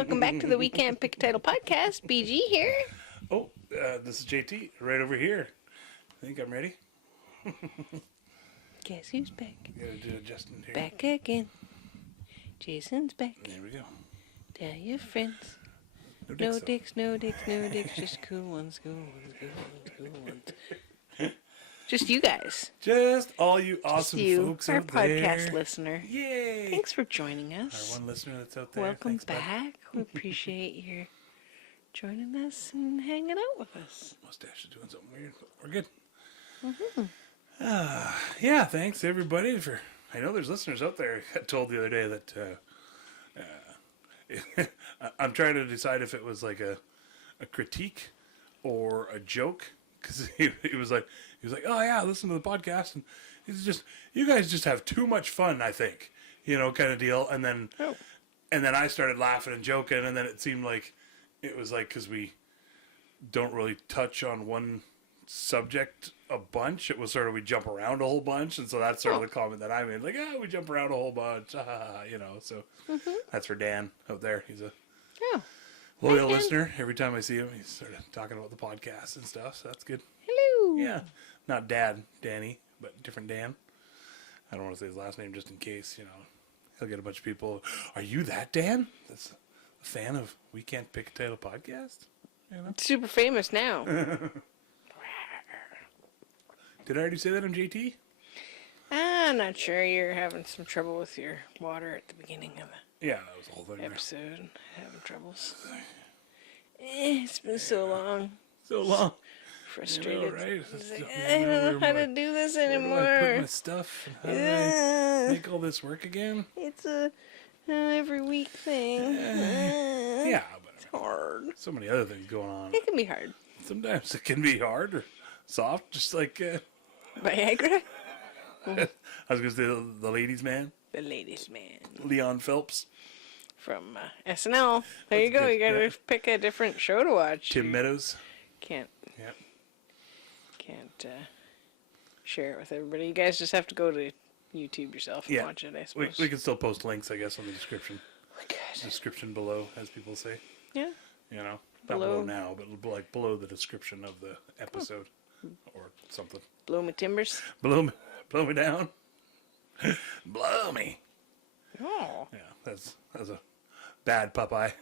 welcome back to the We Can't Pick a Title podcast. BG here. Oh, this is JT right over here. I think I'm ready. Guess who's back? Gotta do it just in here. Back again. Jason's back. There we go. Tell your friends. No No though. dicks, no dicks, no dicks. Just cool ones, cool ones, cool ones, cool ones. Just you guys. Just all you awesome Just you, folks our out podcast there. listener. Yay! Thanks for joining us. Our one listener that's out there. Welcome Thanks, bud. back. We appreciate your joining us and hanging out with us. Mustache is doing something weird, but we're good. Yeah, thanks everybody for. I know there's listeners out there. I got told the other day that I'm trying to decide if it was like a critique or a joke, because he was like, oh yeah, listen to the podcast, and he's just, you guys just have too much fun, I think, kind of deal. And then I started laughing and joking, and then it seemed like it was like, because we don't really touch on one subject a bunch. It was sort of, we jump around a whole bunch, and so that's sort of the comment that I made, like, we jump around a whole bunch, so that's for Dan out there. He's a loyal listener. Every time I see him, he's sort of talking about the podcast and stuff, so that's good. Hello. Yeah, not Danny, but different Dan. I don't want to say his last name just in case, he'll get a bunch of people, are you that Dan? That's a fan of We Can't Pick a Title podcast? Super famous now. Did I already say that on JT? I'm not sure. You're having some trouble with your water at the beginning of Yeah, that was the whole thing. the episode. Having troubles. It's been so long. So long. Frustrated. Right? It's like, I don't know how to do this Where do I put anymore. my stuff? And how do I Uh, make all this work again? It's a every week thing. Yeah, but It's hard. so many other things going on. It can be hard. Sometimes it can be hard or soft, just like Viagra? I was going to say the ladies' man, The ladies' man. Leon Phelps, From SNL. There you That's go. good, You gotta yeah. pick a different show to watch. Tim You Meadows. can't Yeah. share it with everybody. You guys just have to go to YouTube yourself and Yeah. watch it, I We suppose. can still post links, I guess, on the description. We could. Description below, as people say. Yeah. Not Below. below now, but like below the description of the episode or something. Blow me timbers. Blow me down. Blow me. Oh. Yeah, that's a bad Popeye.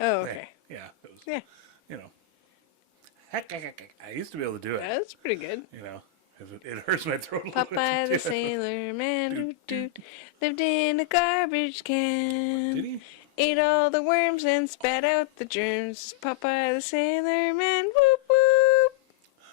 Oh, okay. Yeah, it was. Yeah. I used to be able to do it. That's pretty good. If it hurts my throat a little bit. Popeye to the do it. Sailor Man doot, lived in a garbage can. Did he? Ate all the worms and spat out the germs. Popeye the Sailor Man, whoop whoop.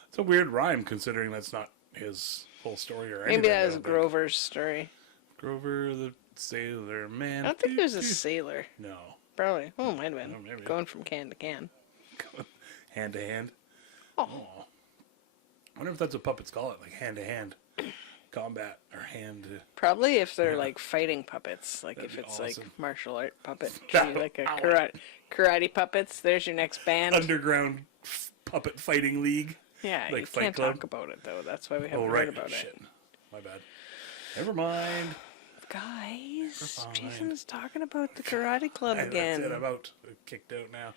It's a weird rhyme considering that's not his whole story or anything. Maybe that I was don't think. Grover's story. Grover the Sailor Man. I don't think there's a sailor. No. Probably. Oh, might have been. Oh, maybe. Going from can to can. Hand to hand. Oh. I wonder if that's what puppets call it, like hand to hand combat or hand to. Probably if they're like fighting puppets. Like That'd if be it's like awesome. martial art puppet. That- Like a Ow. karate puppets. There's your next band. Underground puppet fighting league. Yeah, like you Fight can't Club? talk about it though. That's why we haven't Oh, heard right. about Shit. it. My bad. Never mind. Guys, We're fine. Jason's talking about the karate club That's again. it. I'm out. Kicked out now.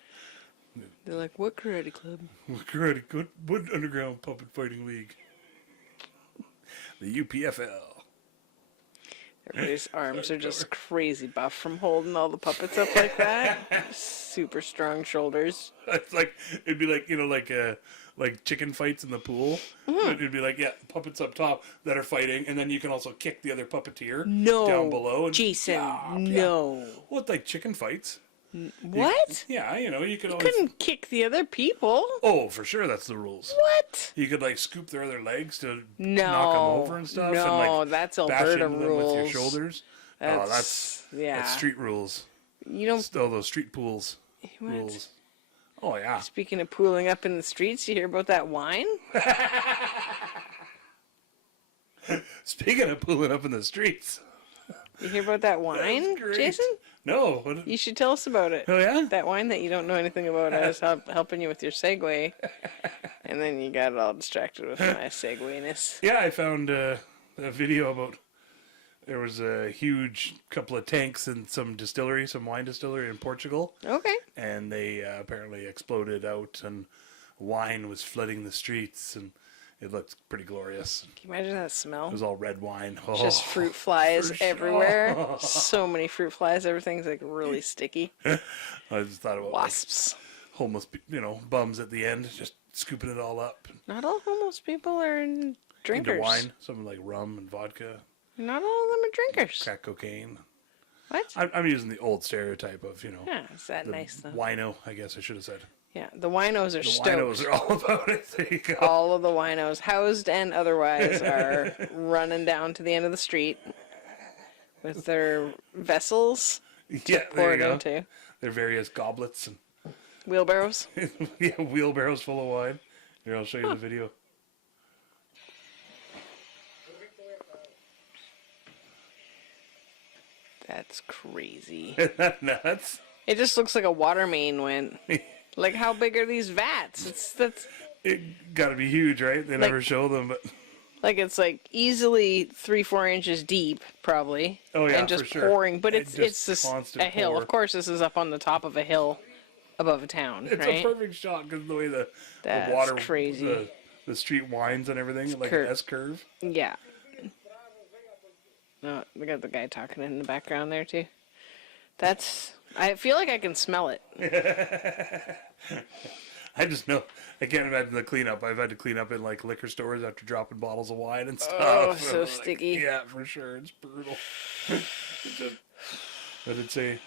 They're like, what karate club? Karate, what underground puppet fighting league? The UPFL. Everybody's arms are just crazy buff from holding all the puppets up like that. Super strong shoulders. It's like it'd be like like chicken fights in the pool. Mm-hmm. It'd be like puppets up top that are fighting, and then you can also kick the other puppeteer No. down below. And, Jason, no. Well, it's like chicken fights. What? Yeah, you could You always. couldn't kick the other people. Oh, for sure, that's the rules. What? You could like scoop their other legs to No. knock them over and stuff. No, and, like, that's bash Alberta into them rules. with your shoulders. That's yeah. street rules. You don't. Still those street pools What? rules. Oh yeah. Speaking of pooling up in the streets, you hear about that wine? Speaking of pulling up in the streets. You hear about that wine, That's great. Jason? No. What, You should tell us about it. oh yeah. That wine that you don't know anything about. I was helping you with your segue, and then you got all distracted with my segue-ness. Yeah, I found a video about There was a huge couple of tanks in some wine distillery in Portugal, Okay. and they apparently exploded out, and wine was flooding the streets, and it looked pretty glorious. Can you imagine that smell? It was all red wine. Just Oh, fruit flies for sure. everywhere. So many fruit flies. Everything's like really sticky. I just thought about like, Wasps. homeless, bums at the end, just scooping it all up Not all homeless people are drinkers. into wine. Something like rum and vodka, Not all of them are drinkers. crack cocaine. What? I'm using the old stereotype of, Yeah, is that the nice though? wino, I guess I should have said. Yeah, the winos are The stoked. winos are all about it. There you go. All of the winos, housed and otherwise, are running down to the end of the street with their vessels Yeah, pour there it you go. into. Their various goblets and Wheelbarrows. yeah, wheelbarrows full of wine. Here, I'll show you the video. That's crazy. Isn't that nuts? It just looks like a water main went. Like, how big are these vats? That's It got to be huge, right? They never Like- show them, but like it's like easily 3-4 inches deep, probably. Oh, yeah, and just for sure. pouring. But It it's just this constant a hill. pour. Of course, this is up on the top of a hill above a town, it's right? a perfect shot because the way the That's water, crazy. the street winds and everything, like curved. an S curve. Yeah. No, we got the guy talking in the background there too. That's. I feel like I can smell it. I just know I can't imagine the cleanup. I've had to clean up in like liquor stores after dropping bottles of wine and stuff. Oh, And so I'm like, sticky. Yeah, for sure, it's brutal. What did it say?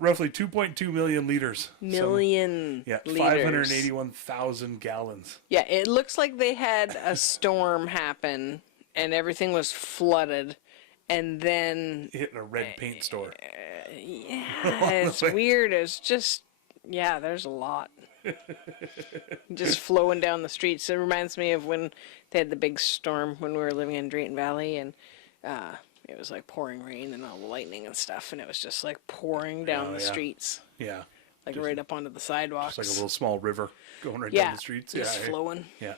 Roughly 2.2 million liters. Million Yeah, liters. 581,000 gallons. Yeah, it looks like they had a storm happen and everything was flooded, and then Hitting a red paint store. yeah, it's weird. It's just there's a lot just flowing down the streets. It reminds me of when they had the big storm when we were living in Drayton Valley, and it was like pouring rain and all the lightning and stuff, and it was just like pouring down Oh, the yeah. streets, Yeah, like right up onto the sidewalks. it's like a little small river going right yeah, down the streets. just Yeah, flowing. yeah.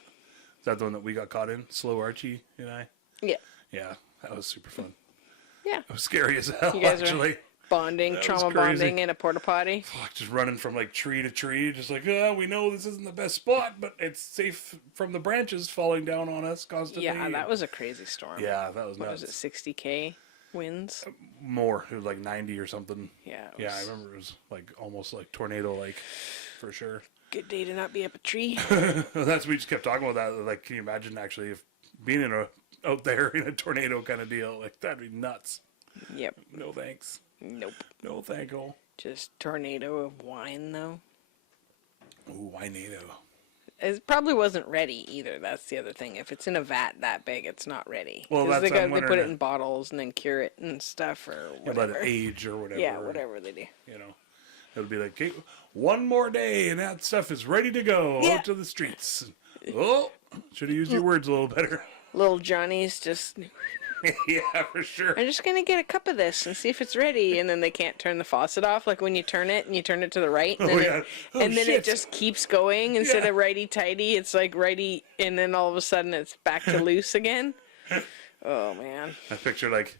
Is that the one that we got caught in? Slow Archie and I. Yeah, Yeah, that was super fun. yeah. It was scary as hell, You guys are- actually. Bonding, That was trauma crazy. bonding in a porta potty. Fuck, just running from like tree to tree, just like, we know this isn't the best spot, but it's safe from the branches falling down on us constantly. Yeah, that was a crazy storm. Yeah, that was What nuts. was it, 60K winds? More, it was like 90 or something. Yeah. It Yeah, I was remember it was like almost like tornado, like for sure. Good day to not be up a tree. That's we just kept talking about that. Like, can you imagine actually if being out there in a tornado kind of deal? Like that'd be nuts. Yep. No thanks. Nope. No thank you. Just tornado of wine, though. Ooh, winado. It probably wasn't ready either. That's the other thing. If it's in a vat that big, it's not ready. Well, 'Cause that's- they I'm put it wondering in bottles and then cure it and stuff or You let whatever. it age or whatever. Yeah, whatever they do. You know, it'll be like, okay, one more day and that stuff is ready to go Yeah. out to the streets. Oh, should have used your words a little better. Little Johnny's just, Yeah, for sure. I'm just going to get a cup of this and see if it's ready. And then they can't turn the faucet off. Like when you turn it and you turn it to the right. And Oh, then, yeah. Oh, and then shit. it just keeps going. Instead Yeah. of righty-tighty, it's like righty. And then all of a sudden it's back to loose again. Oh, man. I picture like,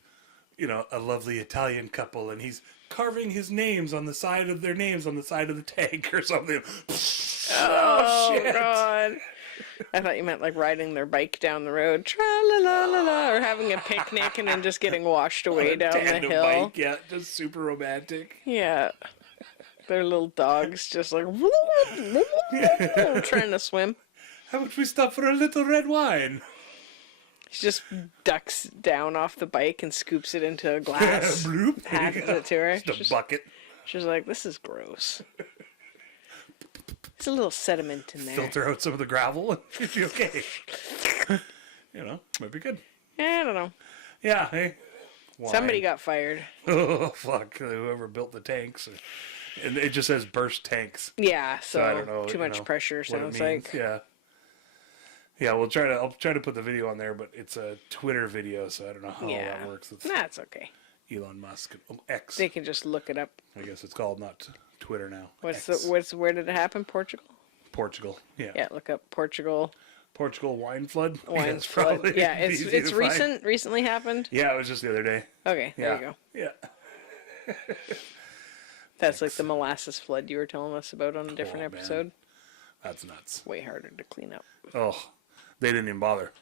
a lovely Italian couple and he's carving his names on the side of their names on the side of the tank or something. Oh, shit. God. I thought you meant like riding their bike down the road, tra-la-la-la-la, or having a picnic and then just getting washed away down the Tandem hill. bike, yeah, just super romantic. Yeah. Their little dogs just like trying to swim. How about we stop for a little red wine? She just ducks down off the bike and scoops it into a glass. Bloop. Passes it to her. Just a bucket. She's like, this is gross. There's a little sediment in there. Filter out some of the gravel and it'd be okay. Might be good. Yeah, I don't know. Yeah, hey. Wine. Somebody got fired. Oh, fuck. Whoever built the tanks. And it just says burst tanks. Yeah, so I don't know. too much pressure what it sounds means. like. Yeah. Yeah, I'll try to put the video on there, but it's a Twitter video, so I don't know how Yeah. that works. It's That's okay. Elon Musk. X. They can just look it up. I guess it's called, not Twitter now. Where X. did it happen? Portugal? Portugal. Yeah. Yeah, look up Portugal Portugal wine flood. Wine It's flood. probably Yeah, it's easy to find. recently happened. Yeah, it was just the other day. Okay, there Yeah. you go. Yeah. That's like the molasses flood you were telling us about on a different Oh, man. episode. That's nuts. Way harder to clean up. Oh, they didn't even bother.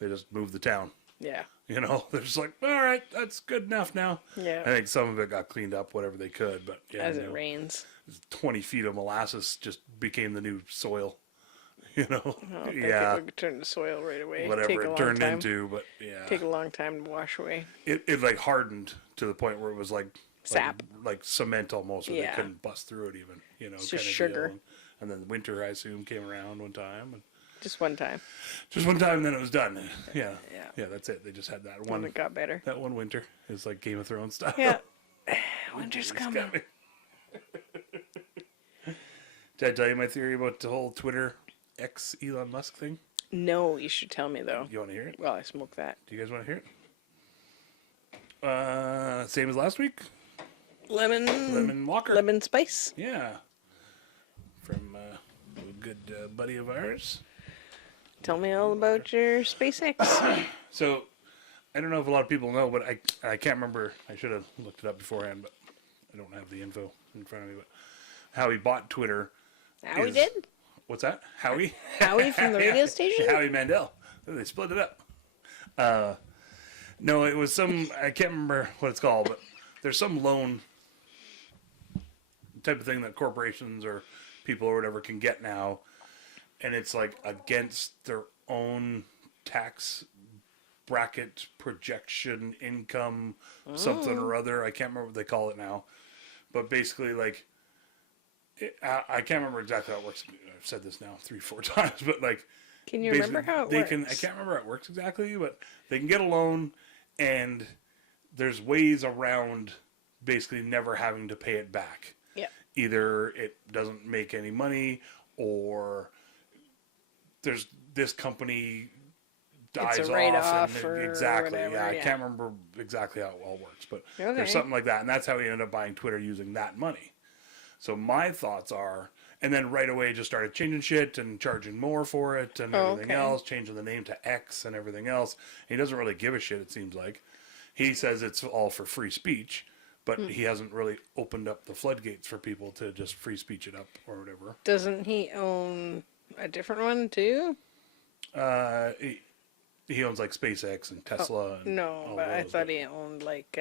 They just moved the town. Yeah. You know, they're just like, all right, that's good enough now. Yeah. I think some of it got cleaned up, whatever they could, but yeah, As you it know, rains. 20 feet of molasses just became the new soil. You know, I don't think yeah, it would turn to soil right away. Take whatever a it long turned time. into, but yeah, Take a long time to wash away. it like hardened to the point where it was like Sap. like cement almost, where Yeah. they couldn't bust through it even. You know, It's just kinda sugar. deal. And then winter, I assume, came around one time, and Just one time. just one time, and then it was done. Yeah, Yeah. yeah, that's it. They just had that When one. it got better. That one winter is like Game of Thrones style. Yeah. Winter's It's coming. Did I tell you my theory about the whole Twitter X Elon Musk thing? No, you should tell me though. You want to hear it? Well, I smoke that. Do you guys want to hear it? Same as last week. Lemon Walker. Lemon spice. Yeah. From a good buddy of ours. Tell me all about your SpaceX. So, I don't know if a lot of people know, but I can't remember. I should have looked it up beforehand, but I don't have the info in front of me. But how he bought Twitter. Howie is- did? What's that? Howie? Howie from the radio station? Howie Mandel. They split it up. No, it was some, I can't remember what it's called, but there's some loan type of thing that corporations or people or whatever can get now. And it's like against their own tax bracket projection income, something or other. I can't remember what they call it now. But basically, like, I can't remember exactly how it works. I've said this now 3-4 times, but like, Can you remember basically, how it they works? can. I can't remember how it works exactly, but they can get a loan, and there's ways around basically never having to pay it back. Yeah. Either it doesn't make any money, or there's this company dies It's a off, write-off and or exactly. whatever, Yeah, I yeah. can't remember exactly how it all works, but Okay. there's something like that, and that's how he ended up buying Twitter using that money. So my thoughts are, and then right away just started changing shit and charging more for it and everything okay. else, changing the name to X and everything else. He doesn't really give a shit, it seems like. He says it's all for free speech, but he hasn't really opened up the floodgates for people to just free speech it up or whatever. Doesn't he own a different one too? He owns like SpaceX and Tesla. And No, all but I those, thought he owned like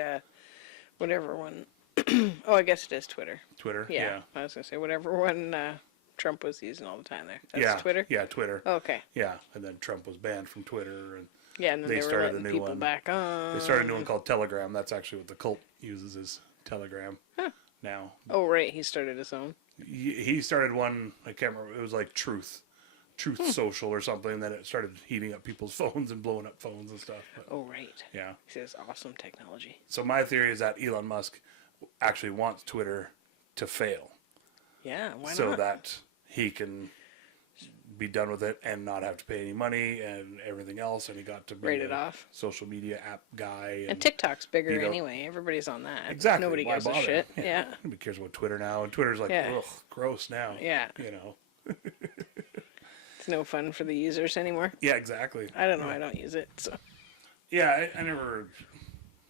whatever one. Oh, I guess it is Twitter. Twitter. Yeah, Yeah. I was gonna say whatever one Trump was using all the time there. That's Yeah. Twitter. Yeah, Twitter. Okay. Yeah, and then Trump was banned from Twitter, and Yeah, and then They they, were started a letting new people one. back on. they started a new one called Telegram. That's actually what the cult uses, is Telegram Huh. now. Oh, right. He started his own. He started one, I can't remember, it was like Truth Hmm. Social or something, then it started heating up people's phones and blowing up phones and stuff. But, Oh, right. yeah. He says awesome technology. So my theory is that Elon Musk actually wants Twitter to fail Yeah, why so not? that he can be done with it and not have to pay any money and everything else, and he got to be Write it a off. social media app guy. And TikTok's bigger you know- anyway. Everybody's on that. Exactly. Nobody why gives a bother? shit. Yeah. Nobody cares about Twitter now, and Twitter's like, Yeah. ugh, gross now. Yeah. You know. It's no fun for the users anymore. Yeah, exactly. I don't know. I don't use it. So Yeah, I never.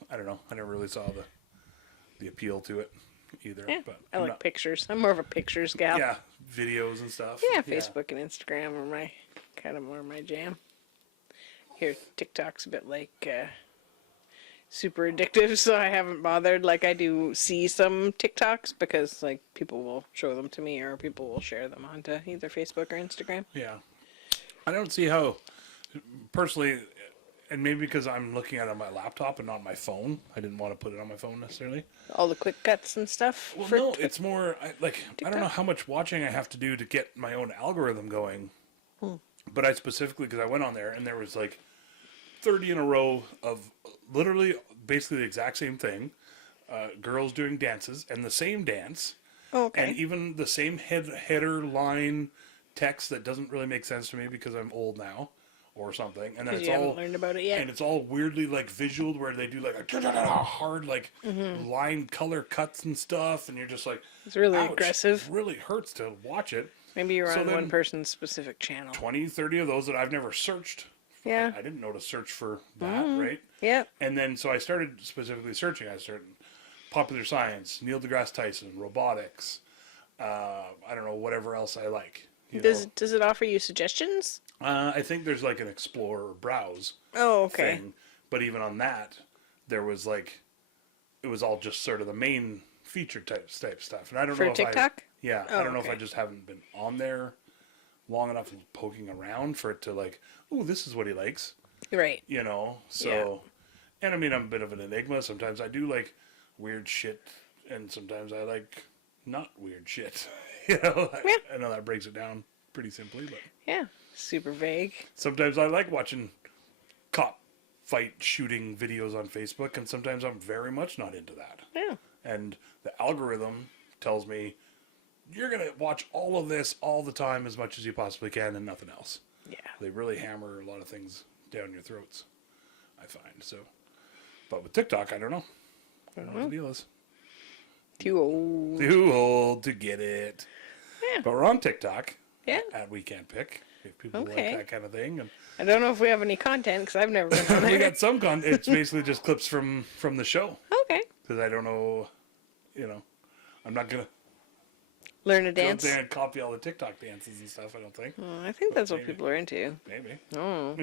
I don't know. I never really saw the appeal to it either. yeah, But I I'm like not- pictures. I'm more of a pictures gal. Yeah, videos and stuff. Yeah, Facebook and Instagram are my kind of more my jam. Here, TikTok's a bit like super addictive, so I haven't bothered. Like I do see some TikToks because like people will show them to me or people will share them onto either Facebook or Instagram. Yeah. I don't see how, personally, and maybe because I'm looking at it on my laptop and not my phone. I didn't want to put it on my phone necessarily. All the quick cuts and stuff. Well, for no, it's more I don't know TikTok? how much watching I have to do to get my own algorithm going. But I specifically, because I went on there and there was like 30 in a row of literally basically the exact same thing. Girls doing dances and the same dance. Oh, okay. And even the same header line text that doesn't really make sense to me because I'm old now or something. And then Because it's you all haven't learned about it yet. and it's all weirdly like visual where they do like a hard like line color cuts and stuff, and you're just like, It's really ouch, aggressive. It really hurts to watch it. Maybe you're So on then- one person's specific channel. 20, 30 of those that I've never searched. Yeah. I didn't know to search for that, right? Yep. And then so I started specifically searching. I started popular science, Neil deGrasse Tyson, robotics. I don't know, whatever else I like. You know? Does it offer you suggestions? I think there's like an explore or browse Oh, okay. thing, but even on that, there was like, it was all just sort of the main feature type stuff. And I don't For know if TikTok? I Oh, don't know if I okay. just haven't been on there long enough and poking around for it to like, oh, this is what he likes, Right. you know? So, and I mean, I'm a bit of an enigma. Sometimes I do like weird shit, and sometimes I like not weird shit. You know, Yeah. I know that breaks it down pretty simply, but Yeah. Super vague. sometimes I like watching cop fight shooting videos on Facebook, and sometimes I'm very much not into that. Yeah. And the algorithm tells me you're going to watch all of this all the time as much as you possibly can and nothing else. Yeah. They really hammer a lot of things down your throats, I find. So, but with TikTok, I don't know. I don't know what the deal is. Too old. Too old to get it. Yeah. But we're on TikTok. Yeah. At We Can't Pick. If people Okay. like that kind of thing. And I don't know if we have any content because I've never been on we there. got some content. It's basically just clips from the show. Okay. Because I don't know, you know, I'm not going to Learn to go up dance. there and copy all the TikTok dances and stuff, I don't think. Oh, I think that's what maybe. people are into. Maybe. Oh.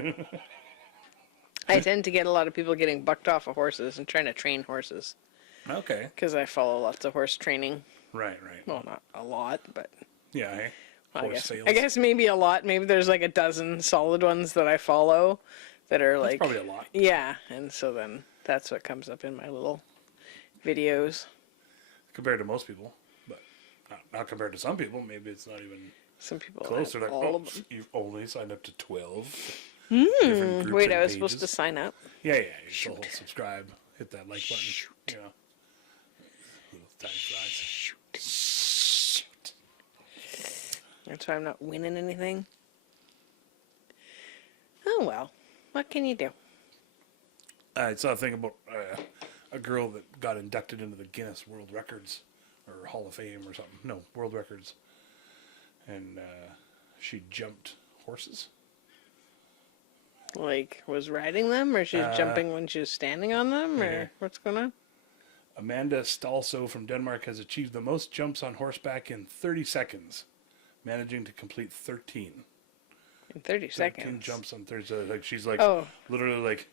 I tend to get a lot of people getting bucked off of horses and trying to train horses Okay. because I follow lots of horse training. Right. Well, not a lot, but Yeah, hey. I Horse guess sales. I guess maybe a lot. Maybe there's like a dozen solid ones that I follow that are That's like probably a lot. yeah, and so then that's what comes up in my little videos. Compared to most people. But not compared to some people. Maybe it's not even Some people close. They're have like, all oh, of them. you've only signed up to 12. Different groups Wait, and I was supposed to pages. sign up. Yeah. You still subscribe. Hit that like button. You know. Little tiny fries. That's why I'm not winning anything. Oh well, what can you do? I saw a thing about a girl that got inducted into the Guinness World Records or Hall of Fame or something. No, World Records. And she jumped horses. Like, was riding them, or she was jumping when she was standing on them, or yeah. what's going on? Amanda Stalso from Denmark has achieved the most jumps on horseback in 30 seconds, managing to complete 13. In 30 13 seconds. jumps on 30 seconds. Like she's like Oh. literally like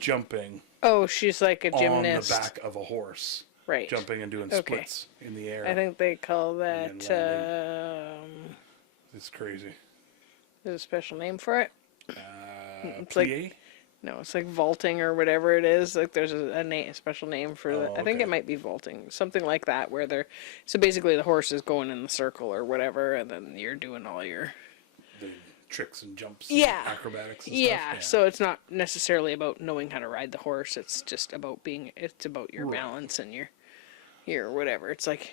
jumping Oh, she's like a on gymnast. the back of a horse. Right. Jumping and doing Okay. splits in the air. I think they call that. And it's crazy. There's a special name for it. It's Plie? like no, it's like vaulting or whatever it is. Like there's a special name for that. I think okay. it might be vaulting, something like that, where they're so basically the horse is going in the circle or whatever, and then you're doing all your The tricks and jumps Yeah. and acrobatics and yeah. stuff. So it's not necessarily about knowing how to ride the horse. It's just about being. It's about your balance and your whatever. It's like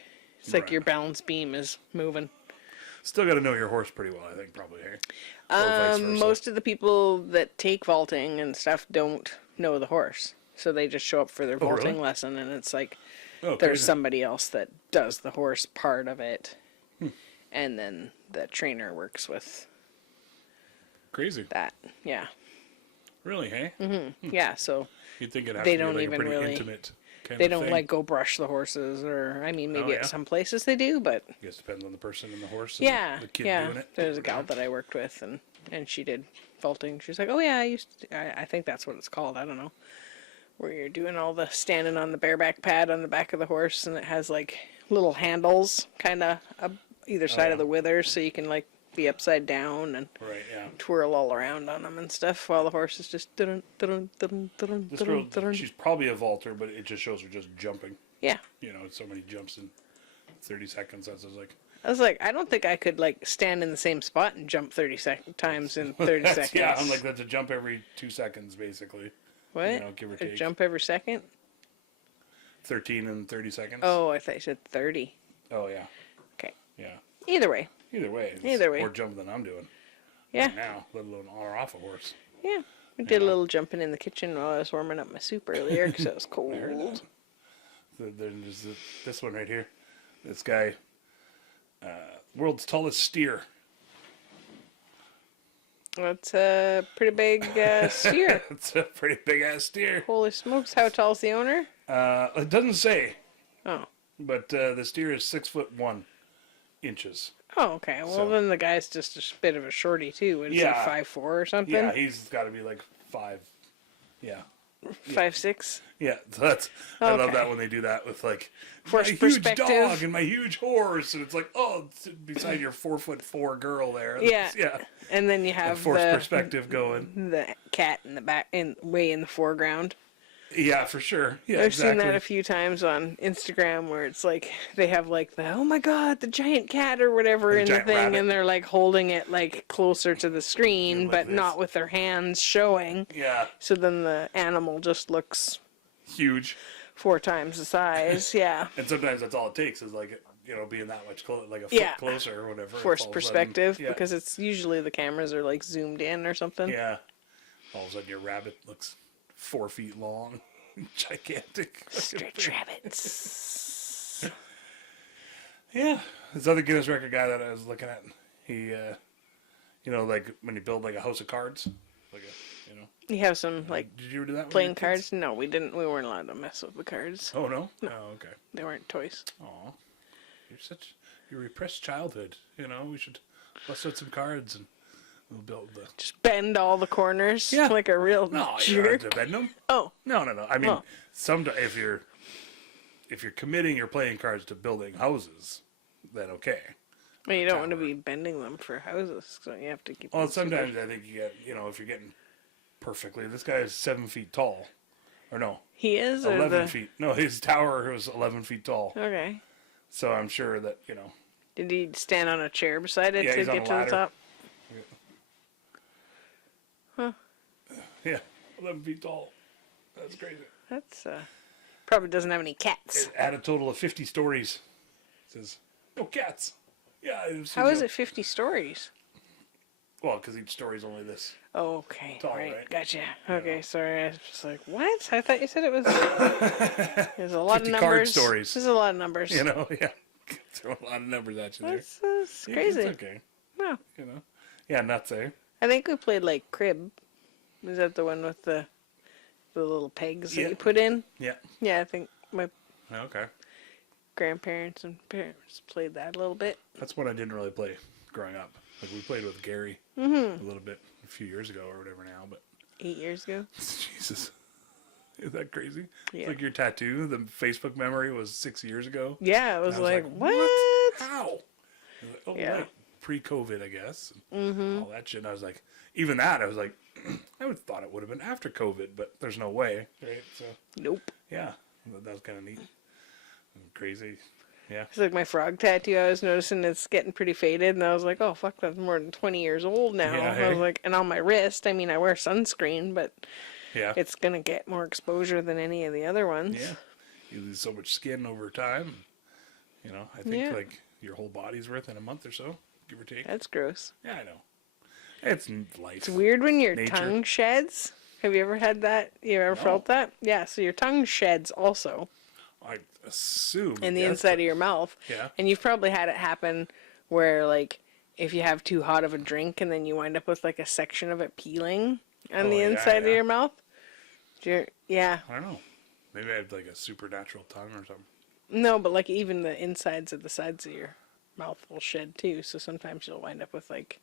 Right. your balance beam is moving. Still got to know your horse pretty well, I think, probably. Here. Or vice versa. Most of the people that take vaulting and stuff don't know the horse, so they just show up for their Oh, vaulting really? lesson, and it's like Oh, there's crazy. somebody else that does the horse part of it, and then the trainer works with Crazy. that. Yeah, Really, hey? yeah. So You'd think it'd have They to be don't like even a pretty really- intimate kind they of don't thing. like go brush the horses, or I mean, maybe yeah? at some places they do, but I guess it depends on the person and the horse and yeah, the kid yeah. doing it. There's a gal that I worked with, and she did vaulting. She's like, oh yeah, I used to, I think that's what it's called. I don't know. Where you're doing all the standing on the bareback pad on the back of the horse, and it has like little handles kind of either side yeah. of the withers, so you can like be upside down and Right, yeah. twirl all around on them and stuff while the horse is just dun dun dun dun This girl, dun. she's probably a vaulter, but it just shows her just jumping. Yeah. You know, so many jumps in 30 seconds. That's just like, I was like, I don't think I could like stand in the same spot and jump 30 times in 30 that's, seconds. yeah, I'm like, that's a jump every 2 seconds, basically. what? you know, give or A take. jump every second? 13 and 30 seconds. Oh, I thought you said 30. Oh, yeah. Okay. Yeah. Either way. Either way. It's Either way. more jumping than I'm doing Yeah. now, let alone on or off a horse. Yeah. We did a little jumping in the kitchen while I was warming up my soup earlier because it was I heard cold. that. There's this one right here. This guy World's tallest steer. That's a pretty big steer. It's a pretty big ass steer. Holy smokes! How tall's the owner? It doesn't say, Oh. but the steer is 6'1" Oh, okay. Well, So- then the guy's just a bit of a shorty too. What is Yeah. he, 5'4" or something? Yeah, he's got to be like 5. Yeah. 5'6". Yeah, so that's I love Okay. that when they do that with like Forced my huge perspective. dog and my huge horse, and it's like, oh, it's beside your 4'4" girl there. Yeah. Yeah. And then you have Forced the perspective going. cat in the back, way in the foreground. Yeah, for sure. Yeah, I've exactly. seen that a few times on Instagram where it's like they have like the, oh my god, the giant cat or whatever The in the giant thing, rabbit. and they're like holding it like closer to the screen, like but this. not with their hands showing. Yeah, So then the animal just looks huge. 4 times the size. Yeah. And sometimes that's all it takes is like being that much like a foot Yeah. closer or whatever. Forced All of a sudden- perspective, yeah. because it's usually the cameras are like zoomed in or something. Yeah. All of a sudden your rabbit looks 4 feet long, gigantic. Stretch rabbits. Yeah, this other Guinness record guy that I was looking at, he, like when you build like a house of cards, like You have some like did you ever do that? with playing your kids? cards? No, we didn't. We weren't allowed to mess with the cards. Oh no. Oh okay. They weren't toys. Oh, you repressed childhood. We should bust out some cards and we'll build the. Just bend all the corners Yeah. like a real No, you don't have jerk. to bend them. Oh, No. I mean, Oh. sometimes if you're committing your playing cards to building houses, then okay. well, you don't want to tower. be bending them for houses, so you have to keep. Well, them super- sometimes I think you get, if you're getting perfectly. This guy is 7 feet tall, or no, He is or 11 the. feet. No, his tower was 11 feet tall. Okay. So I'm sure that Did he stand on a chair beside it Yeah, to he's on get a to the ladder. top? yeah, 11 feet tall. That's crazy. That's probably doesn't have any cats. It had a total of 50 stories. It says no cats. Yeah. How is it 50 stories? Well, because each story is only this. Oh, okay. Tall, right. right? Gotcha. Okay, sorry. I was just like, what? I thought you said it was. There's a lot of 50 numbers. card stories. There's a lot of numbers. Yeah. Throw a lot of numbers at you there. That's Yeah, crazy. It's okay. No. Yeah, nuts, eh? I think we played like crib. Is that the one with the little pegs that Yeah. you put in? Yeah. Yeah, I think my Okay. grandparents and parents played that a little bit. That's what I didn't really play growing up. Like we played with Gary a little bit a few years ago or whatever now, but 8 years ago. Jesus. Is that crazy? Yeah. Like your tattoo, the Facebook memory was 6 years ago. Yeah, I was, And I was like, like, what? How? I was like, oh, Yeah. right. Pre-COVID, I guess. And all that shit. And I was like, even that, I was like, I would have thought it would have been after COVID, but there's no way, right? So, Nope. yeah, that was kind of neat. Crazy. Yeah. It's like my frog tattoo. I was noticing it's getting pretty faded, and I was like, "Oh fuck, that's more than 20 years old now." Yeah, I was hey. like, and on my wrist, I mean, I wear sunscreen, but Yeah. it's gonna get more exposure than any of the other ones. Yeah. You lose so much skin over time. I think Yeah. like your whole body's worth in a month or so, give or take. That's gross. Yeah, I know. It's life. It's weird when your Nature. tongue sheds. Have you ever had that? You ever felt that? Yeah. So your tongue sheds also I assume. in the yes, inside but- of your mouth. Yeah. And you've probably had it happen where like if you have too hot of a drink and then you wind up with like a section of it peeling on Oh, the yeah, inside of yeah. your mouth. Yeah. I don't know. Maybe I had like a supernatural tongue or something. No, but like even the insides of the sides of your mouth will shed too. So sometimes you'll wind up with like.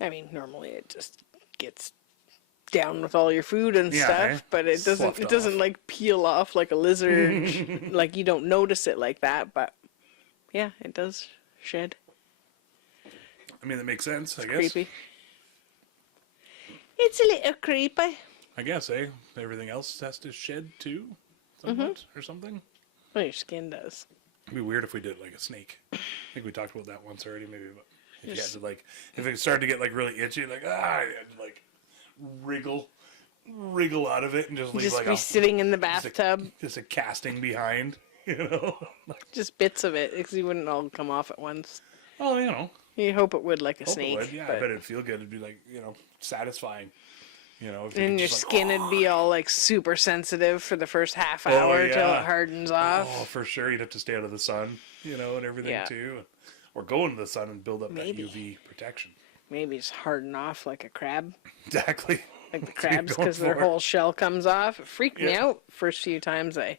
I mean, normally it just gets down with all your food and Yeah, stuff, eh? but it doesn't. Sloughed It doesn't off. like peel off like a lizard. Like you don't notice it like that, but yeah, it does shed. I mean, that makes sense, I guess. Creepy. It's a little creepy. I guess, eh? Everything else has to shed too, somewhat, or something. Well, your skin does. It'd be weird if we did like a snake. I think we talked about that once already, maybe. But if you had Yes. to like, if it started to get like really itchy, like you had to like wriggle out of it and just leave Just like be a sitting in the bathtub, just a casting behind, Like, just bits of it, because you wouldn't all come off at once. oh, You hope it would, like a hope it snake. would. Yeah, I but bet it'd feel good. It'd be like satisfying. You know, if you And could your just, like, skin would be all like super sensitive for the first half hour till yeah. it hardens off. oh, for sure, you'd have to stay out of the sun, you know, and everything Yeah. too, or go into the sun and build up Maybe. that UV protection. Maybe it's harden off like a crab. Exactly. Like the That's what you're crabs going because their for. whole shell comes off. It freaked me Yeah. out first few times I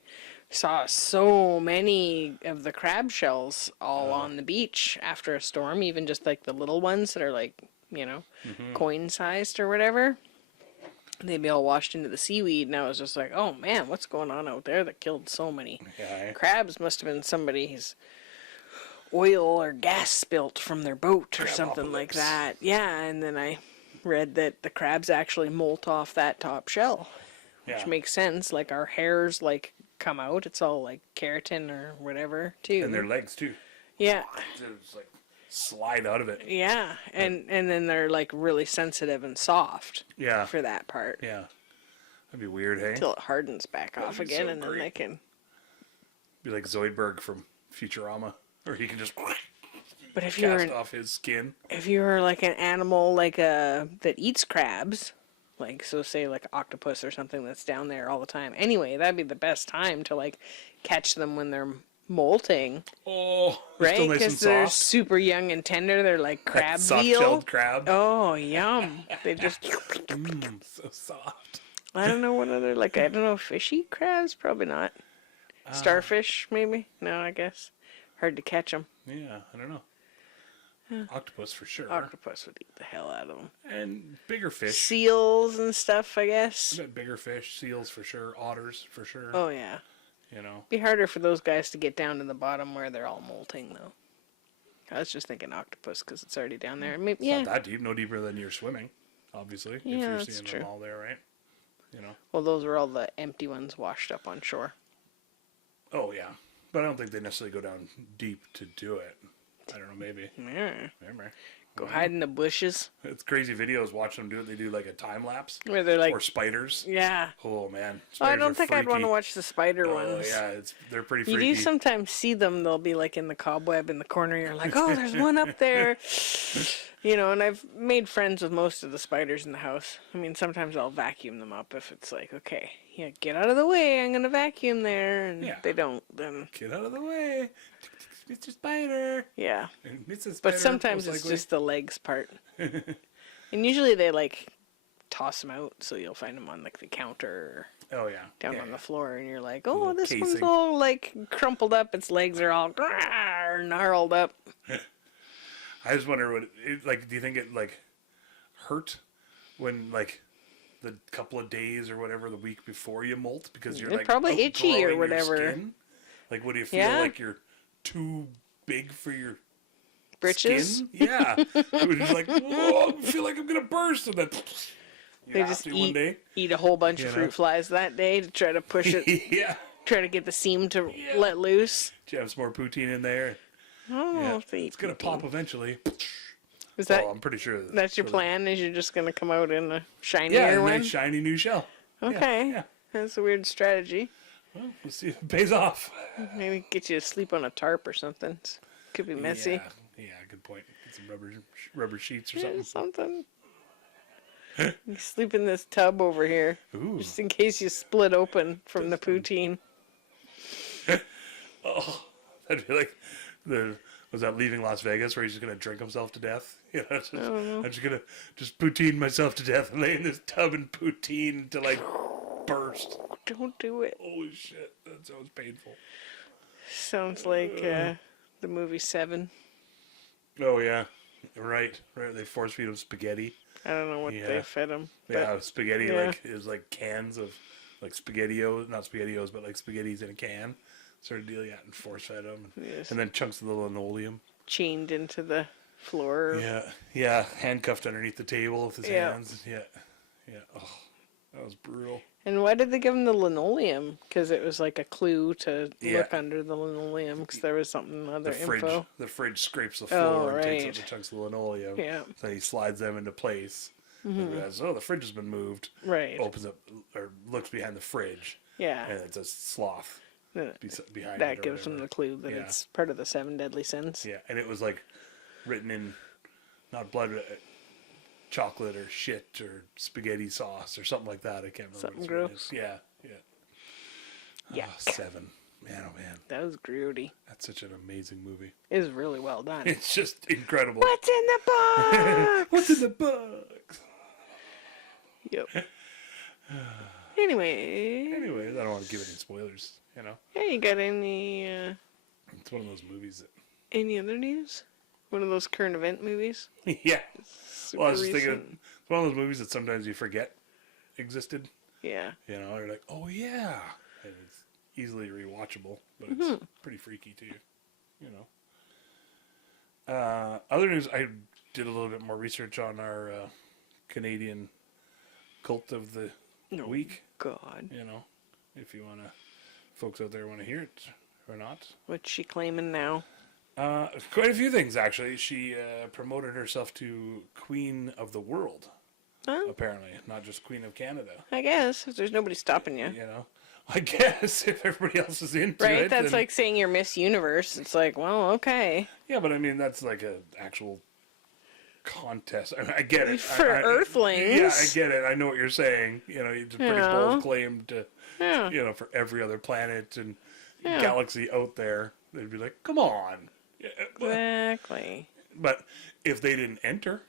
saw so many of the crab shells all on the beach after a storm, even just like the little ones that are like, you know, coin sized or whatever. They'd be all washed into the seaweed, and I was just like, oh man, what's going on out there that killed so many? Yeah. Crabs must have been somebody's oil or gas spilt from their boat or something like Crabopolis. that. Yeah, and then I read that the crabs actually molt off that top shell, Yeah. which makes sense. Like our hairs like come out, it's all like keratin or whatever too. And their legs too. Yeah, It's like slide out of it. yeah, and then they're like really sensitive and soft Yeah. for that part Yeah. That'd be weird, hey? till it hardens back off be again, so and then great. they can. Be like Zoidberg from Futurama, or he can just But if you're cast off his skin. if you're like an animal like that eats crabs, like so say like octopus or something that's down there all the time. Anyway, that'd be the best time to like catch them when they're molting, Oh, they're right? still nice and Because they're soft. super young and tender. They're like crab veal. Soft-shelled crab. Oh, yum! They just So soft. I don't know what other like I don't know fishy crabs probably not. Starfish maybe no I guess hard to catch them. Yeah, I don't know. Octopus for sure. Octopus would eat the hell out of them. And bigger fish. Seals and stuff I guess. I bet bigger fish, seals for sure, otters for sure. Oh yeah. You know. Be harder for those guys to get down to the bottom where they're all molting, though. I was just thinking octopus because it's already down there. Maybe, It's yeah. not that deep, no deeper than you're swimming, obviously. If Yeah, you're that's seeing true. them all there, right? You know. Well, those were all the empty ones washed up on shore. Oh yeah. But I don't think they necessarily go down deep to do it. I don't know, maybe. Yeah. Maybe. Go hide in the bushes It's crazy videos watching them do it. They do like a time lapse. where they're like, Or spiders. yeah. Oh man. Oh, I Spiders don't are think I'd want to freaky. watch the spider Oh ones. yeah, they're pretty You freaky. do sometimes see them. They'll be like in the cobweb in the corner. You're like, oh, there's one up there. You know, and I've made friends with most of the spiders in the house. I mean, sometimes I'll vacuum them up if it's like, okay, yeah, get out of the way. I'm going to vacuum there. And Yeah. they don't, then, Get out of the way. Mr. Spider. yeah. And Mrs. Spider. But sometimes most it's likely. just the legs part. And usually they like toss them out, so you'll find them on like the counter or Oh yeah. down yeah, on yeah. the floor, and you're like, oh, little this one's casing. all like crumpled up. Its legs are all gnarled up. I just wonder what like. Do you think it like hurt when like the couple of days or whatever the week before you molt because you're They're like probably itchy or outgrowing your whatever. skin? Like, what do you feel Yeah. like you're too big for your Britches. skin? Yeah, it was just like, whoa, I feel like I'm gonna burst, and then you They have just to one day. eat a whole bunch of You know? fruit flies that day to try to push it, Yeah, try to get the seam to let loose. do you have some more poutine in there? I don't know Yeah, if they eat it's gonna poutine. pop eventually. Is that Oh, I'm pretty sure that's your plan? Is you're just gonna come out in a shinier Yeah, a one? nice shiny new shell. Okay, Yeah. that's a weird strategy. Well, we'll see if it pays off. Maybe get you to sleep on a tarp or something. Could be messy. Yeah, good point. Get some rubber sheets or Yeah, something. something. You sleep in this tub over here, Ooh. just in case you split open from the poutine. Oh, that'd be like was that Leaving Las Vegas where he's just gonna drink himself to death? You know, just, I'm just gonna poutine myself to death and lay in this tub and poutine until I burst. Don't do it. Holy shit, that sounds painful. Sounds like the movie Seven. Oh yeah, right. They force feed him spaghetti. I don't know what Yeah. they fed him. But Yeah, spaghetti yeah. like it was like cans of like spaghettios, not spaghettios, but like spaghettis in a can. Sort of deal, yeah, and force fed them, Yes. and then chunks of the linoleum. chained into the floor. Yeah, handcuffed underneath the table with his Yeah. hands. Yeah. Oh, that was brutal. And why did they give him the linoleum? Because it was like a clue to Yeah. look under the linoleum because there was something other info. The fridge scrapes the floor and takes right. out the chunks of linoleum. Yeah. So he slides them into place. And realizes, oh, the fridge has been moved. Right. Opens up or looks behind the fridge, Yeah. and it's a sloth Then behind it. that or gives him whatever. the clue that Yeah. it's part of the seven deadly sins. Yeah, and it was like written in not blood, chocolate or shit or spaghetti sauce or something like that. I can't remember. Something what gross. it is. Yeah, yeah. Yeah. Oh, Seven. Man, oh man, That was grody. that's such an amazing movie. It was really well done. It's just incredible. What's in the box? What's in the box? Yep. Anyway. Anyways, I don't want to give any spoilers. You know, Hey, you got any it's one of those movies any other news? One of those current event movies? that. Yeah. Super Well, I was just recent. thinking, it's one of those movies that sometimes you forget existed. Yeah. You know, you're like, oh yeah, and it's easily rewatchable, but it's pretty freaky too. You know. Other news, I did a little bit more research on our Canadian cult of the week. God. You know, if you want to, folks out there want to hear it or not. What's she claiming now? Quite a few things actually. She promoted herself to Queen of the World. Huh? Apparently, not just Queen of Canada. I guess if there's nobody stopping you. You know, I guess if everybody else is into Right? it, That's then- like saying you're Miss Universe. It's like, well, okay. yeah, but I mean that's like a actual contest. I get it For Earthlings. Yeah, I get it. I know what you're saying. You know, it's a pretty Yeah. bold claim to, Yeah. you know, for every other planet and Yeah. galaxy out there. They'd be like, come on. Yeah, Exactly. but if they didn't enter,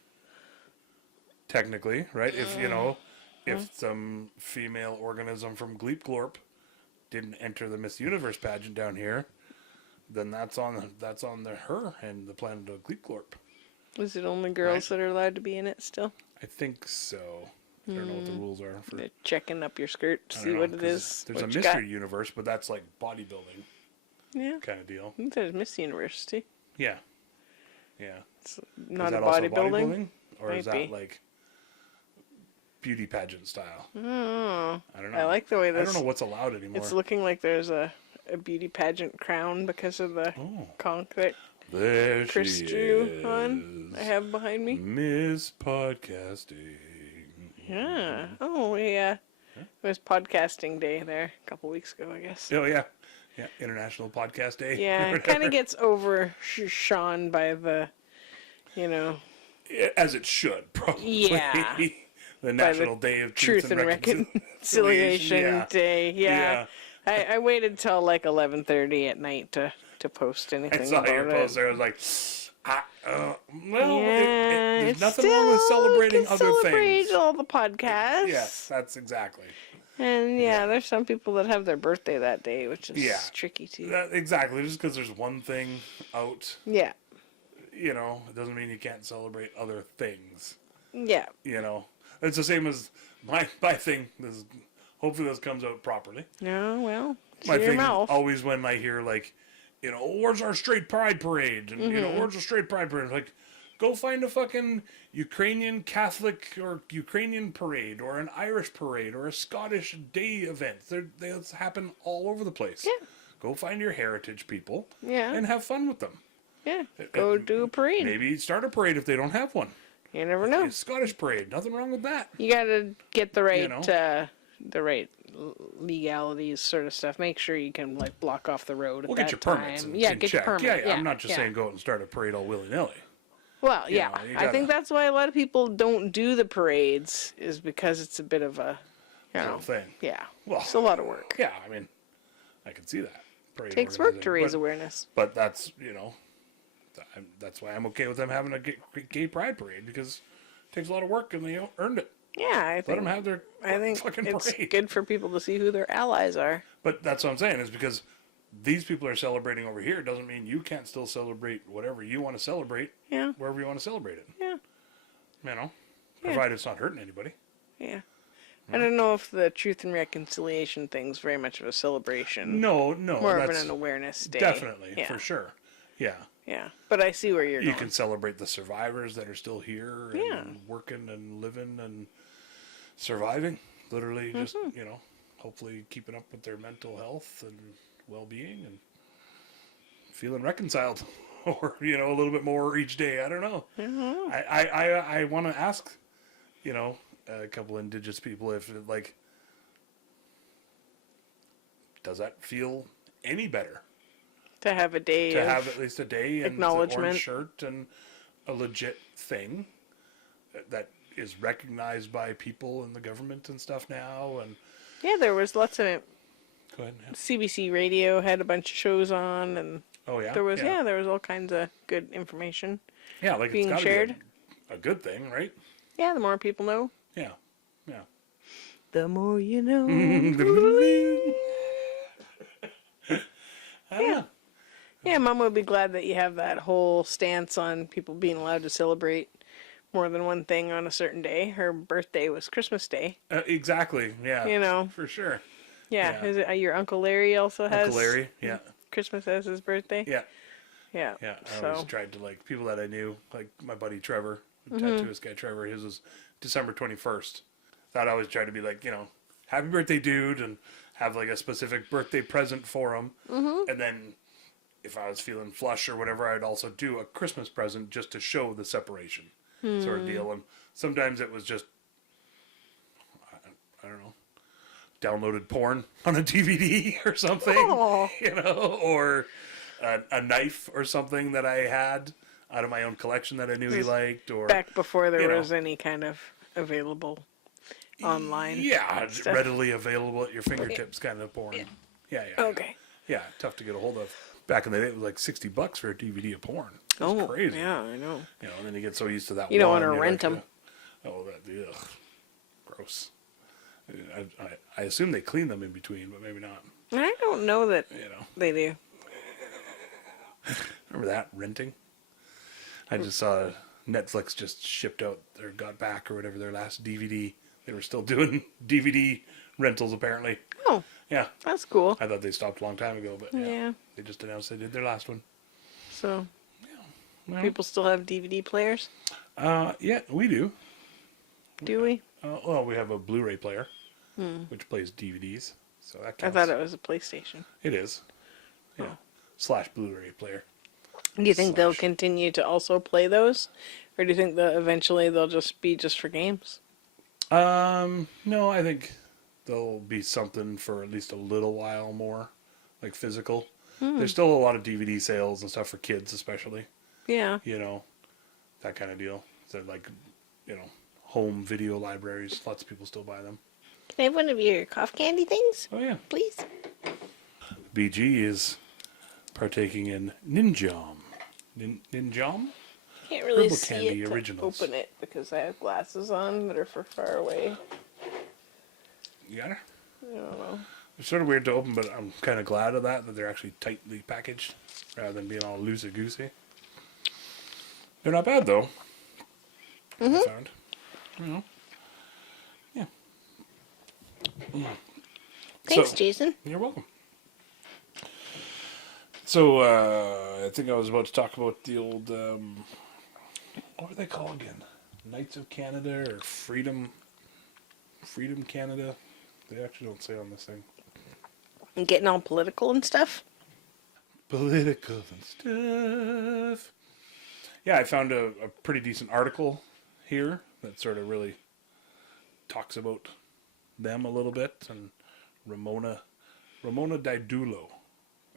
technically, right? If you know, if some female organism from Gleepglorp didn't enter the Miss Universe pageant down here, then that's on her and the planet of Gleepglorp. Is it only girls that are allowed to be in it still? I think so. I don't know what the rules are for. They're checking up your skirt to I see don't know, what it 'cause is. There's what a you mystery universe, but that's like bodybuilding got. Yeah. kind of deal. I think there's Miss Universe too. Yeah, yeah. It's Is not a that also bodybuilding. or is Might that be. like beauty pageant style? Oh, I don't know. I like the way I this. don't know what's allowed anymore. It's looking like there's a beauty pageant crown because of the Oh. conch that There Chris she drew on. is. I have behind me. Miss Podcasting. Yeah. Oh, yeah. It was podcasting day there a couple weeks ago, I guess. Oh yeah, yeah. International Podcast Day. Yeah, or it kind whatever. of gets overshone by the, you know, As it should probably. Yeah. The National Day of Truth and Reconciliation Yeah. Day. Yeah. I waited till like 11:30 at night to post anything I saw about your it. post there. I was like, well, Yeah, there's it's nothing wrong with still- celebrating can other celebrate things. all the podcasts. Yes, that's exactly. And there's some people that have their birthday that day, which is Yeah. tricky too. Exactly. Just because there's one thing out, Yeah. you know, it doesn't mean you can't celebrate other things. Yeah. You know, it's the same as my thing. Hopefully this comes out properly. No, well, it's My in your thing is mouth. always when I hear like, you know, where's our straight pride parade? And you know, where's the straight pride parade? Like, go find a fucking Ukrainian Catholic or Ukrainian parade or an Irish parade or a Scottish day event. They happen all over the place. Yeah. Go find your heritage people Yeah. and have fun with them. Yeah. Go do a parade. Maybe start a parade if they don't have one. You never know. A Scottish parade, nothing wrong with that. You gotta get the right, know? legalities, sort of stuff. Make sure you can like block off the road at We'll that get your time. permits and, yeah, and get check. your permit. Yeah, I'm not just yeah. saying go out and start a parade all willy nilly. Well, you yeah, know, you I think gotta- that's why a lot of people don't do the parades is because it's a bit of a, you know, Whole thing. yeah, Well, it's a lot of work. Yeah, I mean, I can see that. Parade Takes work to organizing, raise but- awareness. But that's, you know, that's why I'm okay with them having a gay pride parade because it takes a lot of work and they earned it. Yeah, I Let think them have their I think fucking it's parade. good for people to see who their allies are. But that's what I'm saying is because these people are celebrating over here doesn't mean you can't still celebrate whatever you want to celebrate Yeah, wherever you want to celebrate it. yeah, You know, Yeah. provided it's not hurting anybody. yeah. I don't know if the Truth and Reconciliation thing's very much of a celebration. No, More of that's an awareness day. definitely yeah. for sure. Yeah. Yeah, but I see where you're You going. can celebrate the survivors that are still here and Yeah. working and living and surviving. Literally, just Mm-hmm. you know, hopefully keeping up with their mental health and well-being and feeling reconciled, or you know, a little bit more each day. I don't know. Mm-hmm. I want to ask, you know, a couple Indigenous people if it, like, does that feel any better? To have a day To of have at least a day and an acknowledgement. orange shirt and a legit thing that is recognized by people in the government and stuff now. And Yeah, there was lots of it. go ahead. Yeah. CBC Radio had a bunch of shows on, and Oh yeah. there was there was all kinds of good information. Yeah, like being it's gotta shared. be a good thing, right? Yeah, the more people know, Yeah. Yeah. the more you know. Yeah. Yeah, Mom would be glad that you have that whole stance on people being allowed to celebrate more than one thing on a certain day. Her birthday was Christmas Day. Exactly. Yeah. You know. For sure. Yeah, Yeah. is it your Uncle Larry also has Uncle Larry. Yeah. Christmas as his birthday? Yeah. Yeah. Yeah. I So always tried to, like, people that I knew, like my buddy Trevor, the tattooist guy Trevor, his was December 21st. So I'd always try to be like, happy birthday, dude, and have like a specific birthday present for him. And then if I was feeling flush or whatever, I'd also do a Christmas present just to show the separation sort of deal. And sometimes it was just, I don't know, downloaded porn on a DVD or something, Oh. or a knife or something that I had out of my own collection that I knew he liked, or back before there you know. was any kind of available online. yeah, stuff. readily available at your fingertips kind of porn. Yeah. Okay. Yeah, tough to get a hold of. Back in the day, it was like $60 for a DVD of porn. It was Oh, crazy. yeah, I know. And then you get so used to that. You don't one, wanna you're rent like, 'em. Oh, that gross. I assume they clean them in between, but maybe not. I don't know that they do. Remember that renting? I just saw Netflix just shipped out or got back or whatever their last DVD. They were still doing DVD rentals apparently. Oh, Yeah, that's cool. I thought they stopped a long time ago, but Yeah. they just announced they did their last one. So, Well, people still have DVD players? yeah, we do. Do we? Well, we have a Blu-ray player, which plays DVDs, so that I counts. thought it was a PlayStation. It is. Yeah. / Blu-ray player. Do you think they'll Slash. continue to also play those? Or do you think that eventually they'll just be just for games? No, I think there'll be something for at least a little while more, like physical. There's still a lot of DVD sales and stuff for kids, especially. Yeah. That kind of deal. So like, home video libraries. Lots of people still buy them. Can I have one of your cough candy things, Oh yeah. please? BG is partaking in Ninjom. Ninjom? Can't really Herbal see Candy it to Originals. open it because I have glasses on that are for far away. You got it? I don't know. It's sort of weird to open, but I'm kind of glad of that they're actually tightly packaged rather than being all loosey-goosey. They're not bad, though. I found. Yeah. Thanks, So- Jason. You're welcome. So, I think I was about to talk about the old, what were they called again? Knights of Canada or Freedom Canada? They actually don't say on this thing. And getting all political and stuff. Political and stuff. Yeah, I found a pretty decent article here that sort of really talks about them a little bit. And Ramona Didulo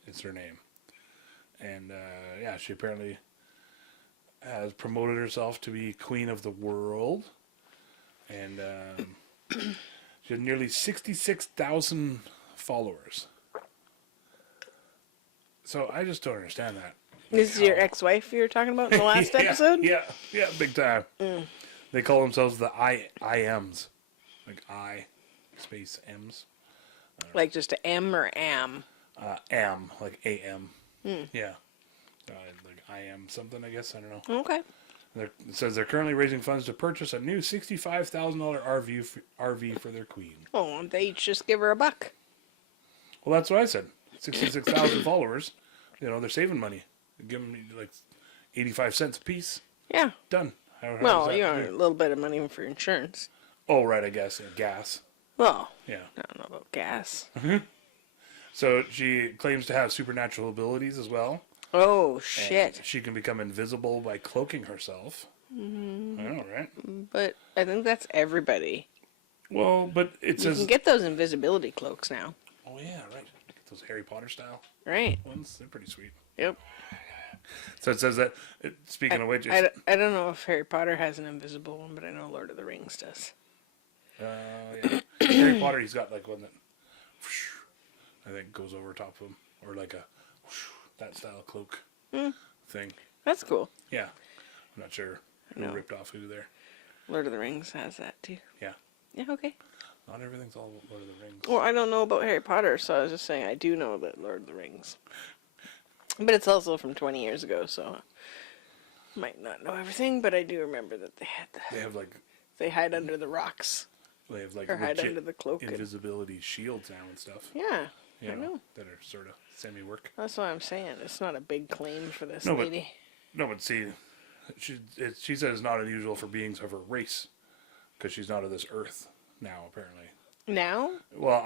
is her name. And she apparently has promoted herself to be Queen of the World. And she has nearly 66,000 followers. So I just don't understand that. This is your ex-wife you were talking about in the last episode? Yeah, big time. They call themselves the IMs. Like I, space M's. Like just a M or am? Am, like AM. Yeah. Like I am something, I guess. I don't know. Okay. It says they're currently raising funds to purchase a new $65,000 RV for their queen. Oh, they each just give her a buck. Well, that's what I said. 66,000 followers. They're saving money. Give them like 85 cents a piece. Yeah. Done. How does Well, that you know, do? a little bit of money for insurance. Oh, right, I guess. Yeah, gas. Well, Yeah. I don't know about gas. So she claims to have supernatural abilities as well. Oh, And shit. she can become invisible by cloaking herself. I know, right? But I think that's everybody. Well, but it You says... can get those invisibility cloaks now. Oh, yeah, right. Get those Harry Potter style Right. ones. They're pretty sweet. Yep. So it says that, speaking of which, I don't know if Harry Potter has an invisible one, but I know Lord of the Rings does. yeah. Harry Potter, he's got like one that I think goes over top of him, or like a that style cloak thing. That's cool. Yeah, I'm not sure who No. ripped off who there. Lord of the Rings has that too. Yeah, Yeah, okay. not everything's all Lord of the Rings. Well, I don't know about Harry Potter, so I was just saying I do know that Lord of the Rings. But it's also from 20 years ago, so I might not know everything, but I do remember that they had They have like hide under the rocks. they have like Or hide legit under the cloak and- invisibility shields now and stuff. Yeah, You I know. that are sort of semi work. That's what I'm saying. It's not a big claim for this No, but- lady. No, but see, she says it's not unusual for beings of her race because she's not of this earth now, apparently. Now? Well,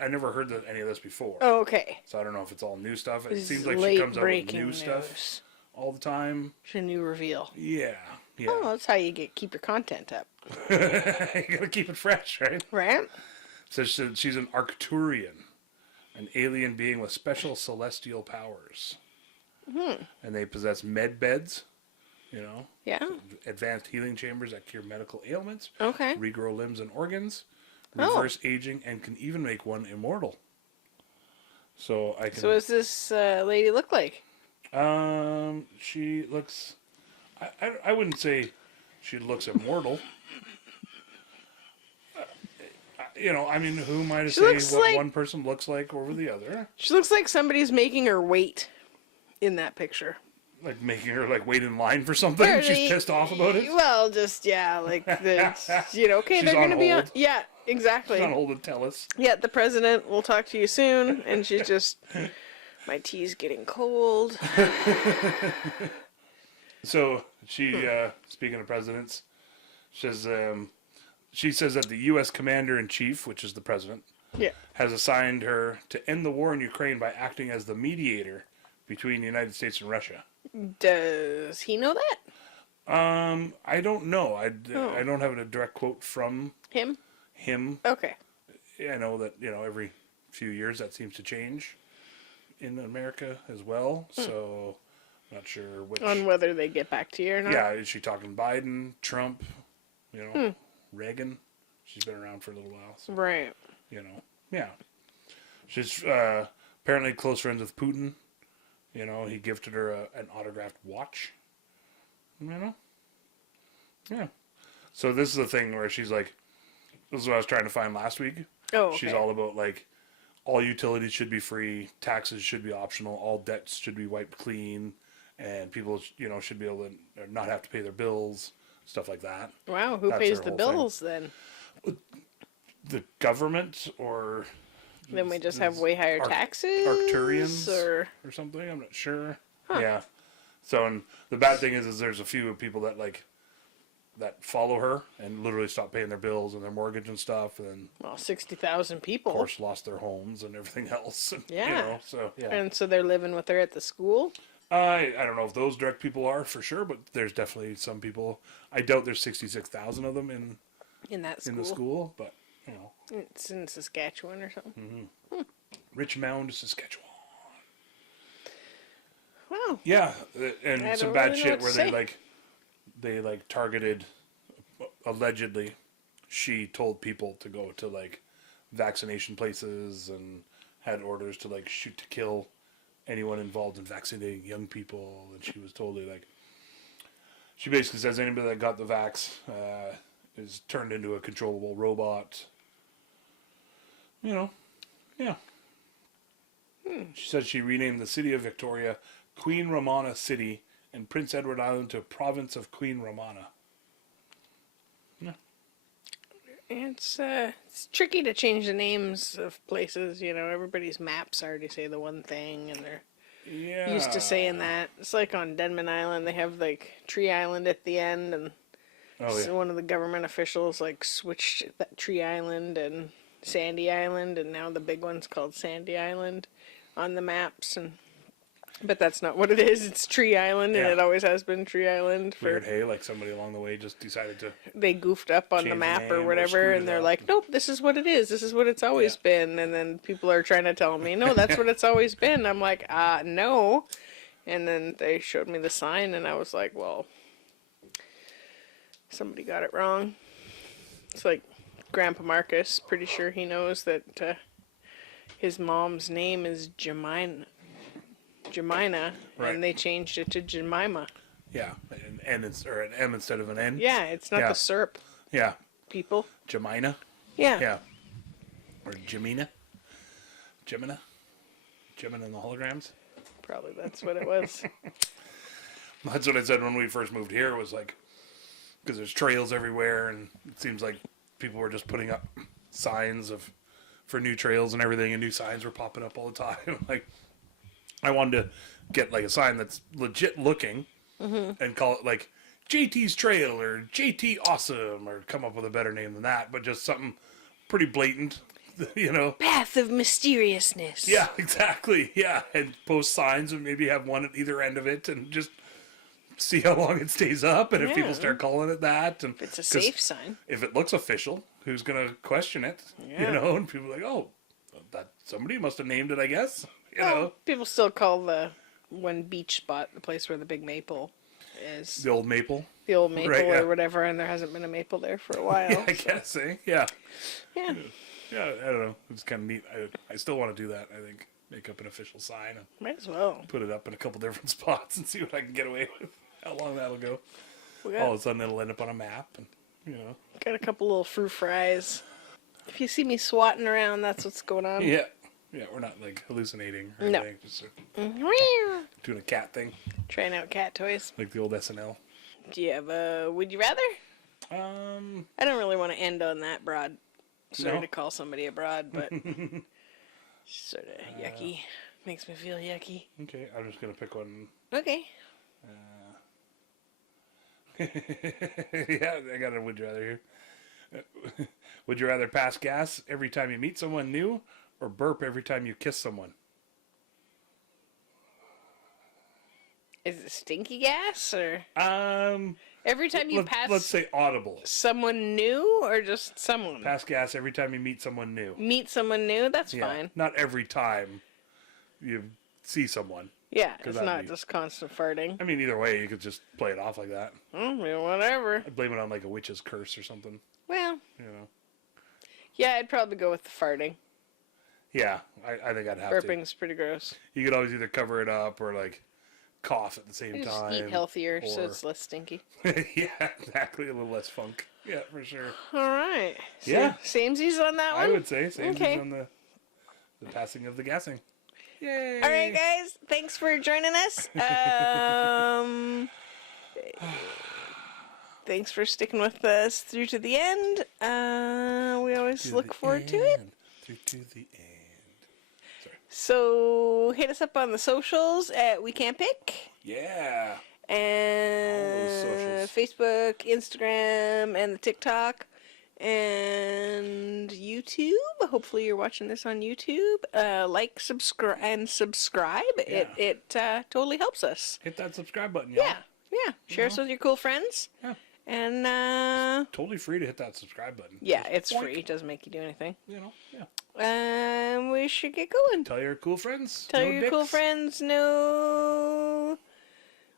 I never heard any of this before. Oh, okay. So I don't know if it's all new stuff. It This seems is like she late comes out with breaking new news. stuff all the time. It's a new reveal. Yeah. Oh, that's how you keep your content up, You gotta keep it fresh, right? right? So she's an Arcturian, an alien being with special celestial powers. And they possess med beds, Yeah. advanced healing chambers that cure medical ailments, Okay. regrow limbs and organs, Oh. reverse aging, and can even make one immortal. So I can. So, what does this lady look like? She looks. I wouldn't say she looks immortal. I mean, who am I to say looks what like- one person looks like over the other? She looks like somebody's making her wait in that picture. Like making her like wait in line for something. Or She's they- pissed off about it. Well, just like okay, She's they're on gonna be on. hold. Yeah, exactly. She's on hold to tell us. Yeah, the president will talk to you soon, and she's just, my tea's getting cold. So she, speaking of presidents, she says that the U.S. Commander in Chief, which is the president, Yeah. has assigned her to end the war in Ukraine by acting as the mediator between the United States and Russia. Does he know that? I don't know. I don't have a direct quote from Him? him. Okay. I know that every few years that seems to change in America as well. So not sure which. On whether they get back to you or not? Yeah, is she talking Biden, Trump, Reagan? She's been around for a little while. So, Right. yeah. She's apparently close friends with Putin. He gifted her an autographed watch. Yeah. So this is the thing where she's like, this is what I was trying to find last week. Oh, okay. She's all about like, all utilities should be free, taxes should be optional, all debts should be wiped clean, and people, should be able to not have to pay their bills, stuff like that. Wow, who That's pays her the whole bills then? The government or Then we just have way higher taxes? Arcturians Or... or something. I'm not sure. Yeah. So, and the bad thing is there's a few people that that follow her and literally stop paying their bills and their mortgage and stuff, and then Well, 60,000 people. of course lost their homes and everything else. And, Yeah. So yeah. And so they're living with her at the school? I don't know if those direct people are for sure, but there's definitely some people. I doubt there's 66,000 of them In that school? in the school, but It's in Saskatchewan or something? Richmond, Saskatchewan. Wow. Yeah, and I some don't bad really know shit what to where say. they targeted, allegedly, she told people to go to vaccination places and had orders to shoot to kill anyone involved in vaccinating young people, and she was totally she basically says anybody that got the vax is turned into a controllable robot. Yeah. She said she renamed the city of Victoria Queen Romana City and Prince Edward Island to Province of Queen Romana. It's tricky to change the names of places, everybody's maps already say the one thing, and they're Yeah. used to saying that. It's like on Denman Island, they have Tree Island at the end, and Oh, yeah. so one of the government officials switched that Tree Island and Sandy Island, and now the big one's called Sandy Island on the maps, but that's not what it is. It's Tree Island, and Yeah. it always has been Tree Island. Weird, hey? Somebody along the way just decided to... They goofed up on Change the the map name or or whatever, screwed and it they're up. like, nope, this is what it is. This is what it's always been. And then people are trying to tell me, no, that's what it's always been. I'm like, no, And then they showed me the sign, and I was like, well, somebody got it wrong. It's like Grandpa Marcus, pretty sure he knows that his mom's name is Jemina, Right. and they changed it to Jemima. Yeah, an M instead of an N. Yeah, it's not Yeah. the syrup Yeah, people. Jemina. Yeah. Yeah, or Jemina. Jemina and the holograms. Probably that's what it was. That's what I said when we first moved here. Was like, because there's trails everywhere, and it seems like people were just putting up signs for new trails and everything, and new signs were popping up all the time. Like, I wanted to get like a sign that's legit looking, and call it like JT's Trail or JT Awesome, or come up with a better name than that, but just something pretty blatant, you know. Path of Mysteriousness. Yeah, exactly. Yeah, and post signs and maybe have one at either end of it, and just see how long it stays up, and if Yeah. people start calling it that, and It's a 'cause safe sign. if it looks official, who's gonna question it? Yeah. You know, and people are like, oh, that somebody must have named it, I guess. You Well, know, people still call the one beach spot the place where the big maple is. the old maple. The old maple Right, yeah. or whatever, and there hasn't been a maple there for a while. Yeah, I guess. Yeah, Yeah. yeah. I don't know. It's kind of neat. I still want to do that. I think make up an official sign and Might as well. put it up in a couple different spots and see what I can get away with. How long that'll go. We All got, of a sudden, it'll end up on a map, and you know. got a couple little fruit fries. If you see me swatting around, that's what's going on. Yeah, yeah. We're not like hallucinating or No. anything. Just Meow. doing a cat thing, Trying out cat toys. like the old SNL. Do you have a would you rather? I don't really want to end on that broad. Sorry No? to call somebody a broad, but sort of yucky. Makes me feel yucky. Okay, I'm just gonna pick one. Okay. Yeah, I got a would you rather here. Would you rather pass gas every time you meet someone new, or burp every time you kiss someone? Is it stinky gas or every time you Let's pass say audible. someone new or just someone? Pass gas every time you meet someone new. Meet someone new, that's Yeah, fine. not every time you see someone. Yeah, 'Cause it's that'd not be- just constant farting. I mean, either way, you could just play it off like that. Whatever. I'd blame it on like a witch's curse or something. Well, You know. yeah, I'd probably go with the farting. Yeah, I think I'd have to. Burping's pretty gross. You could always either cover it up or like cough at the same You just time. eat healthier so or- it's less stinky. Yeah, exactly. A little less funk. Yeah, for sure. All right. So, Yeah. Samesies on that one? I would say same Okay. as on the passing of the gassing. Yay! All right, guys. Thanks for joining us. Thanks for sticking with us through to the end. We always look forward to it. Through to the end. So hit us up on the socials at We Can't Pick. Yeah. And socials. Facebook, Instagram, and the TikTok, and YouTube. Hopefully, you're watching this on YouTube. Like, subscribe. Yeah. It totally helps us. Hit that subscribe button, y'all. Yeah. Share us with your cool friends. Yeah. And Totally free to hit that subscribe button. yeah, Just it's boink. free. It doesn't make you do anything. You know, yeah. We should get going. Tell your cool friends. Tell no your cool dicks. friends, no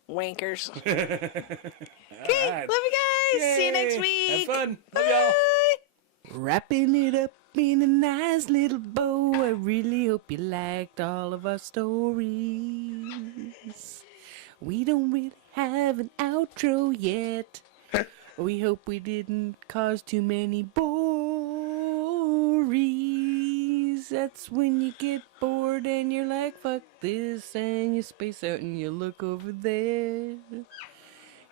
wankers. Okay, Alright. love you guys. See you next Yay. week. Have fun. Love Bye. y'all. Wrapping it up in a nice little bow. I really hope you liked all of our stories. We don't really have an outro yet. We hope we didn't cause too many bories. That's when you get bored and you're like, fuck this, and you space out and you look over there.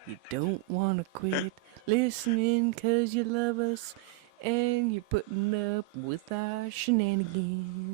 You don't want to quit listening 'cause you love us and you're putting up with our shenanigans.